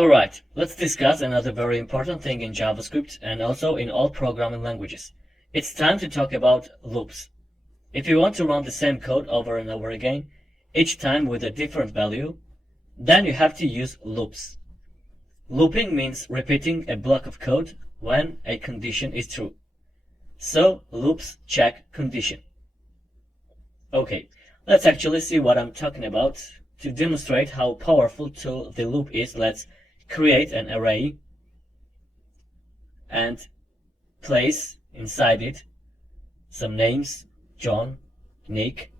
Alright, let's discuss another very important thing in JavaScript and also in all programming languages. It's time to talk about loops. If you want to run the same code over and over again, each time with a different value, then you have to use loops. Looping means repeating a block of code when a condition is true. So, loops check condition. Okay, let's actually see what I'm talking about. To demonstrate how powerful tool the loop is, let's create an array and place inside it some names, John, Nick,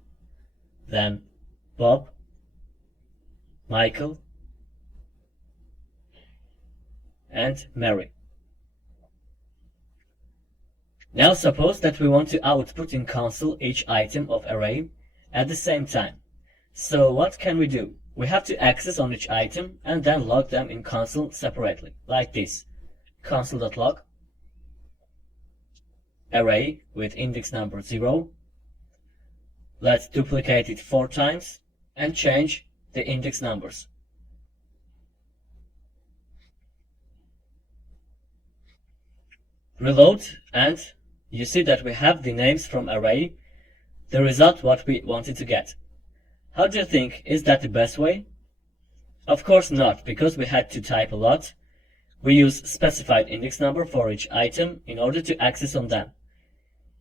then Bob, Michael, and Mary. Now suppose that we want to output in console each item of array at the same time. So what can we do? We have to access on each item and then log them in console separately, like this. Console.log array with index number 0. Let's duplicate it 4 times and change the index numbers. Reload, and you see that we have the names from array, the result what we wanted to get. How do you think, is that the best way? Of course not, because we had to type a lot. We use specified index number for each item in order to access on them.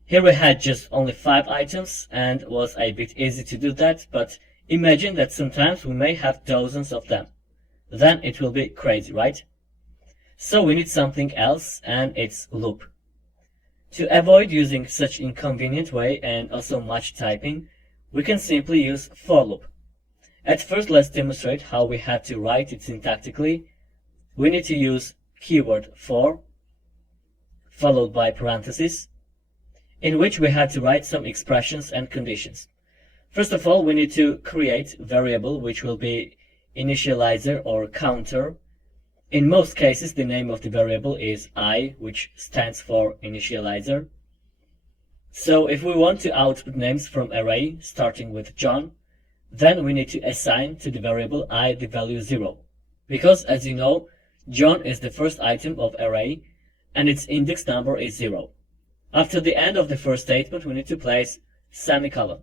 Here we had just only 5 items and it was a bit easy to do that, but imagine that sometimes we may have dozens of them. Then it will be crazy, right? So we need something else, and it's loop. To avoid using such inconvenient way and also much typing, we can simply use for loop. At first, let's demonstrate how we have to write it syntactically. We need to use keyword for, followed by parentheses, in which we have to write some expressions and conditions. First of all, we need to create a variable which will be initializer or counter. In most cases, the name of the variable is I, which stands for initializer. So if we want to output names from array starting with John, then we need to assign to the variable I the value 0. Because as you know, John is the first item of array and its index number is 0. After the end of the first statement, we need to place semicolon,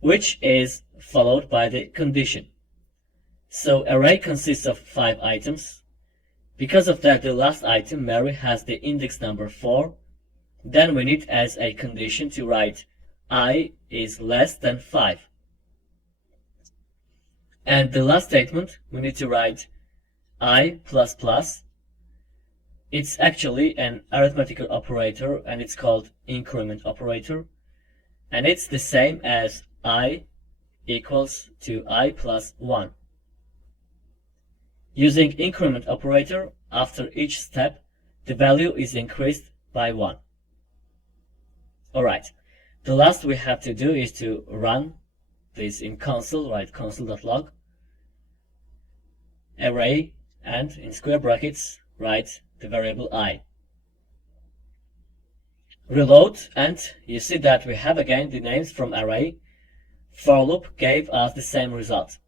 which is followed by the condition. So array consists of 5 items. Because of that, the last item, Mary, has the index number 4. Then we need as a condition to write I is less than 5. And the last statement, we need to write I plus plus. It's actually an arithmetical operator and it's called increment operator. And it's the same as I equals to I plus 1. Using increment operator, after each step, the value is increased by 1. Alright, the last we have to do is to run this in console, write console.log array, and in square brackets, write the variable I. Reload, and you see that we have again the names from array. For loop gave us the same result.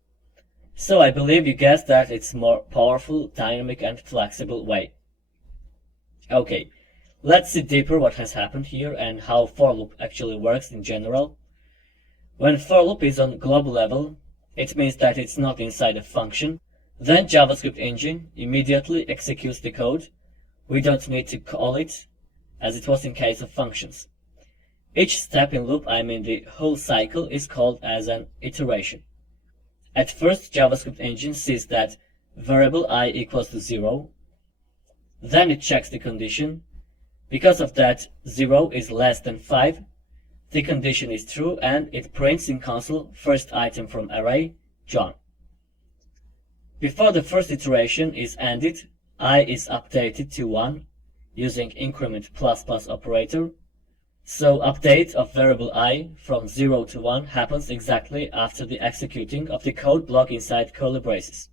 So I believe you guessed that it's more powerful, dynamic, and flexible way. Okay, let's see deeper what has happened here and how for loop actually works in general. When for loop is on global level, it means that it's not inside a function. Then JavaScript engine immediately executes the code. We don't need to call it, as it was in case of functions. Each step in loop, I mean the whole cycle, is called as an iteration. At first, JavaScript engine sees that variable I equals to 0. Then it checks the condition. Because of that 0 is less than 5, the condition is true and it prints in console first item from array, John. Before the first iteration is ended, I is updated to 1 using increment plus plus operator. So update of variable I from 0 to 1 happens exactly after the executing of the code block inside curly braces.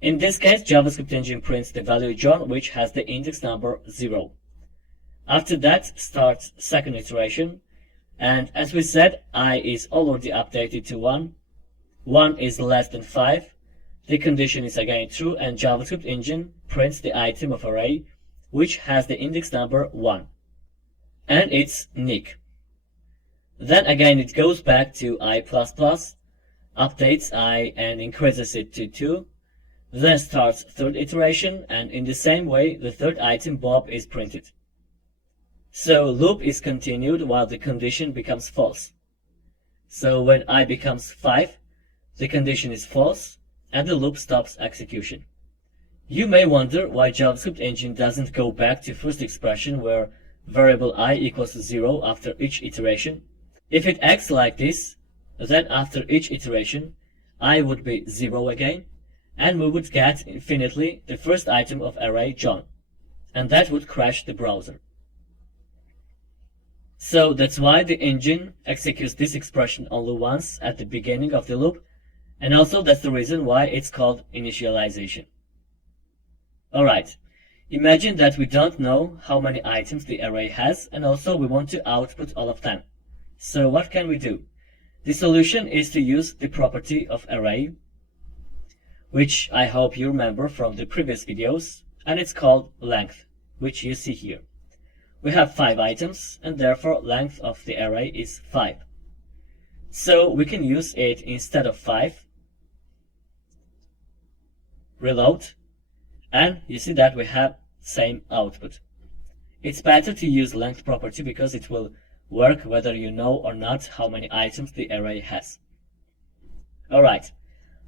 In this case, JavaScript engine prints the value John, which has the index number 0. After that starts second iteration, and as we said, I is already updated to 1. 1 is less than 5, the condition is again true, and JavaScript engine prints the item of array which has the index number 1, and it's Nick. Then again it goes back to I++, updates I and increases it to 2, then starts third iteration, and in the same way the third item Bob is printed. So loop is continued while the condition becomes false. So when I becomes 5, the condition is false and the loop stops execution. You may wonder why JavaScript engine doesn't go back to first expression where variable I equals 0 after each iteration. If it acts like this, then after each iteration, I would be 0 again, and we would get infinitely the first item of array John, and that would crash the browser. So that's why the engine executes this expression only once at the beginning of the loop, and also that's the reason why it's called initialization. Alright, imagine that we don't know how many items the array has, and also we want to output all of them. So what can we do? The solution is to use the property of array, which I hope you remember from the previous videos, and it's called length, which you see here. We have 5 items, and therefore length of the array is 5. So we can use it instead of 5, reload, and you see that we have same output. It's better to use length property because it will work whether you know or not how many items the array has. Alright,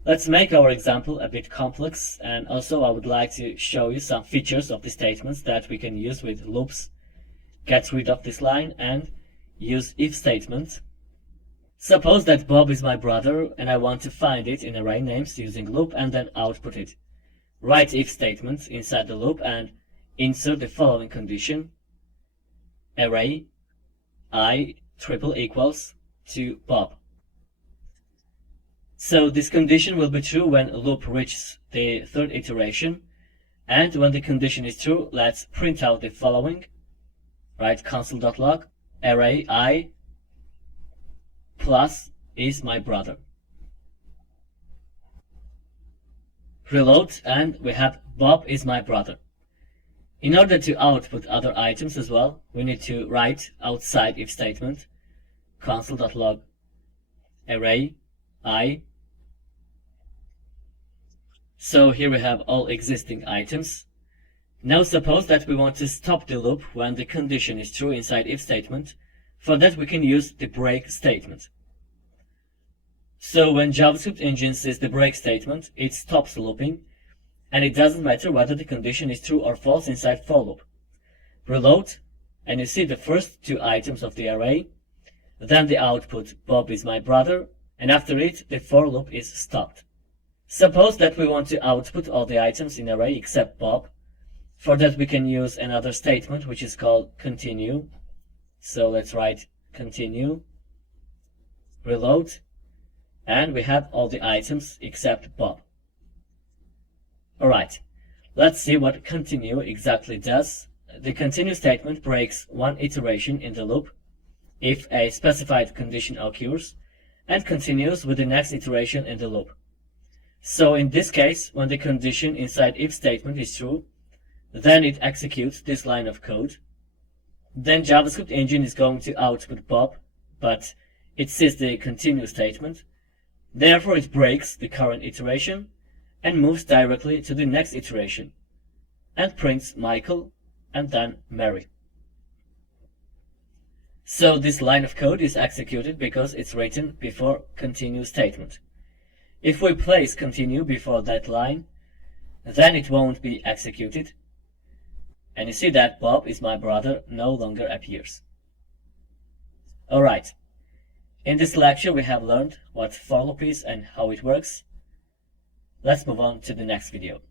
let's make our example a bit complex, and also I would like to show you some features of the statements that we can use with loops. Get rid of this line and use if statement. Suppose that Bob is my brother and I want to find it in array names using loop and then output it. Write if statement inside the loop and insert the following condition: array I triple equals to Bob. So this condition will be true when loop reaches the third iteration, and when the condition is true, let's print out the following. Write console.log array I plus is my brother. Reload, and we have Bob is my brother. In order to output other items as well, we need to write outside if statement console.log array I. So here we have all existing items. Now suppose that we want to stop the loop when the condition is true inside if statement. For that we can use the break statement. So when JavaScript engine sees the break statement, it stops looping, and it doesn't matter whether the condition is true or false inside for loop. Reload, and you see the first 2 items of the array, then the output Bob is my brother, and after it the for loop is stopped. Suppose that we want to output all the items in array except Bob. For that we can use another statement which is called continue. So let's write continue, reload, and we have all the items except Bob. Alright, let's see what continue exactly does. The continue statement breaks one iteration in the loop if a specified condition occurs, and continues with the next iteration in the loop. So in this case, when the condition inside if statement is true, then it executes this line of code. Then JavaScript engine is going to output Bob, but it sees the continue statement. Therefore it breaks the current iteration and moves directly to the next iteration, and prints Michael and then Mary. So this line of code is executed because it's written before continue statement. If we place continue before that line, then it won't be executed, and you see that Bob is my brother no longer appears. Alright, in this lecture we have learned what for loop is and how it works. Let's move on to the next video.